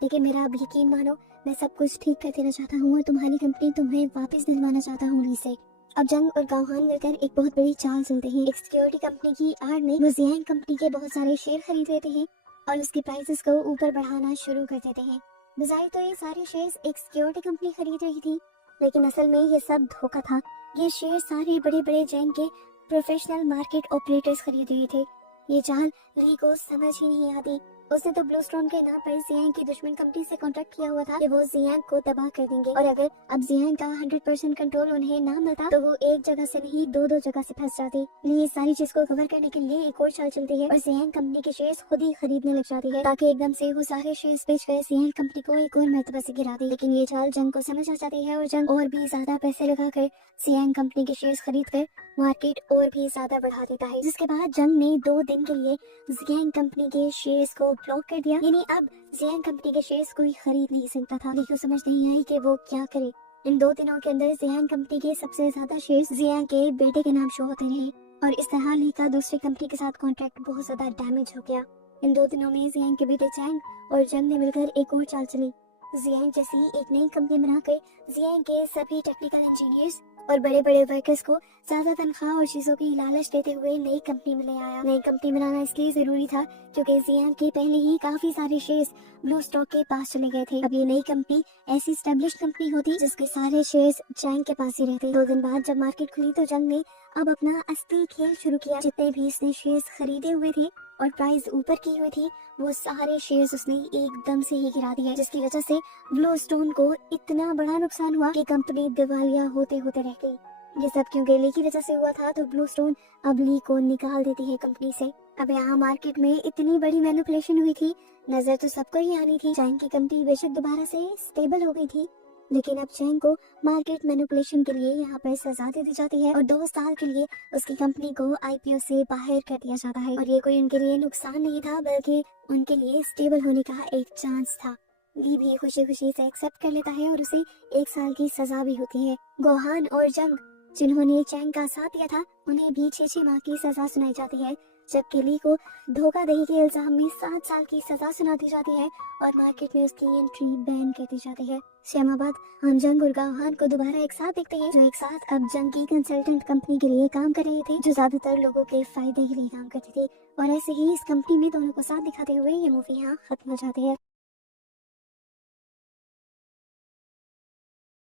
लेकिन मेरा अब यकीन मानो, मैं सब कुछ ठीक कर देना चाहता हूँ और तुम्हारी कंपनी तुम्हें वापस दिलवाना चाहता हूँ ली से। अब जंग और गावहान मिलकर एक बहुत बड़ी चाल चलते हैं। एक सिक्योरिटी कंपनी की आड़ में वो जियांग कंपनी के बहुत सारे शेयर खरीद लेते हैं और उसकी प्राइसेस को ऊपर बढ़ाना शुरू कर देते हैं। बजाय तो ये सारे शेयर्स एक सिक्योरिटी कंपनी खरीद रही थी, लेकिन असल में ये सब धोखा था। ये शेयर सारे बड़े बड़े जैन के प्रोफेशनल मार्केट ऑपरेटर्स खरीद रहे थे। ये चाल ली को समझ ही नहीं आती। उसने तो ब्लूस्टोन के नाम पर जियांग की दुश्मन कंपनी से कॉन्ट्रैक्ट किया हुआ था कि वो जियांग को तबाह कर देंगे, और अगर अब जियांग का 100% कंट्रोल उन्हें ना मिलता तो वो एक जगह से नहीं दो जगह से फंस जाती। ली इस सारी चीज को कवर करने के लिए एक और चाल चलती है और जियांग कंपनी के शेयर्स खुद ही खरीदने लग जाती है, ताकि एकदम से वो सारे शेयर्स बेचकर जियांग कंपनी को एक और मर्तबा से गिरा दी। लेकिन ये चाल जंग को समझ आ जाती है और जंग और भी ज्यादा पैसे लगाकर जियांग कंपनी के शेयर्स खरीद कर मार्केट और भी ज्यादा बढ़ा देता है, जिसके बाद जंग ने 2 दिन के लिए जियांग कंपनी के शेयर्स को ब्लॉक कर दिया। यानी अब जियांग कंपनी के शेयर्स कोई खरीद नहीं सकता था। ली को समझ नहीं आई कि वो क्या करे। इन 2 दिनों के अंदर जियांग कंपनी के सबसे ज्यादा शेयर्स जियांग के बेटे के नाम शो होते रहे और इस तरह ली का दूसरी कंपनी के साथ कॉन्ट्रैक्ट बहुत ज्यादा डैमेज हो गया। इन 2 दिनों में जियांग के बेटे चैंग और जंग ने मिलकर एक और चाल चली। जियांग जैसी एक नई कंपनी बनाकर जियांग के सभी टेक्निकल इंजीनियर्स और बड़े बड़े वर्कर्स को ज्यादा तनख्वाह और चीजों की लालच देते हुए नई कंपनी में ले आया। नई कंपनी बनाना इसलिए जरूरी था क्योंकि जियांग के पहले ही काफी सारे शेयर्स ब्लू स्टॉक के पास चले गए थे। अब ये नई कंपनी ऐसी स्टैब्लिश कंपनी होती जिसके सारे शेयर्स जंग के पास ही रहते। 2 दिन बाद जब मार्केट खुली तो जंग ने अब अपना असली खेल शुरू किया। जितने भी इसने शेयर्स खरीदे हुए थे और प्राइस ऊपर की हुई थी, वो सारे शेयर्स उसने एकदम से ही गिरा दिए, जिसकी वजह से ब्लूस्टोन को इतना बड़ा नुकसान हुआ कि कंपनी दिवालिया होते होते रह गई। ये सब क्योंकि ली की वजह से हुआ था, तो ब्लूस्टोन अब ली को निकाल देती है कंपनी से। अब यहाँ मार्केट में इतनी बड़ी मैनिपुलेशन हुई थी, नजर तो सबको ही आनी थी। चैंग की कंपनी बेशक दोबारा से स्टेबल हो गई थी, लेकिन अब चैंग को मार्केट मैनिपुलेशन के लिए यहाँ पर सजा दे दी जाती है और 2 साल के लिए उसकी कंपनी को आईपीओ से बाहर कर दिया जाता है। और ये कोई उनके लिए नुकसान नहीं था, बल्कि उनके लिए स्टेबल होने का एक चांस था। ली भी खुशी खुशी से एक्सेप्ट कर लेता है और उसे 1 साल की सजा भी होती है। गोहान और जंग जिन्होंने चैंग का साथ दिया था, उन्हें भी 6 माह की सजा सुनाई जाती है, जबकि ली को धोखाधड़ी के इल्जाम में 7 साल की सजा सुना दी जाती है और मार्केट में उसकी एंट्री बैन कर दी जाती है। श्यामाबाद हम जंग और गावहान को दोबारा एक साथ देखते हैं, जो एक साथ अब जंग की कंसल्टेंट कंपनी के लिए काम कर रहे थे, जो ज्यादातर लोगों के फायदे के लिए काम करती थी। और ऐसे ही इस कंपनी में दोनों को साथ दिखाते हुए ये मूवी यहाँ खत्म हो जाती है।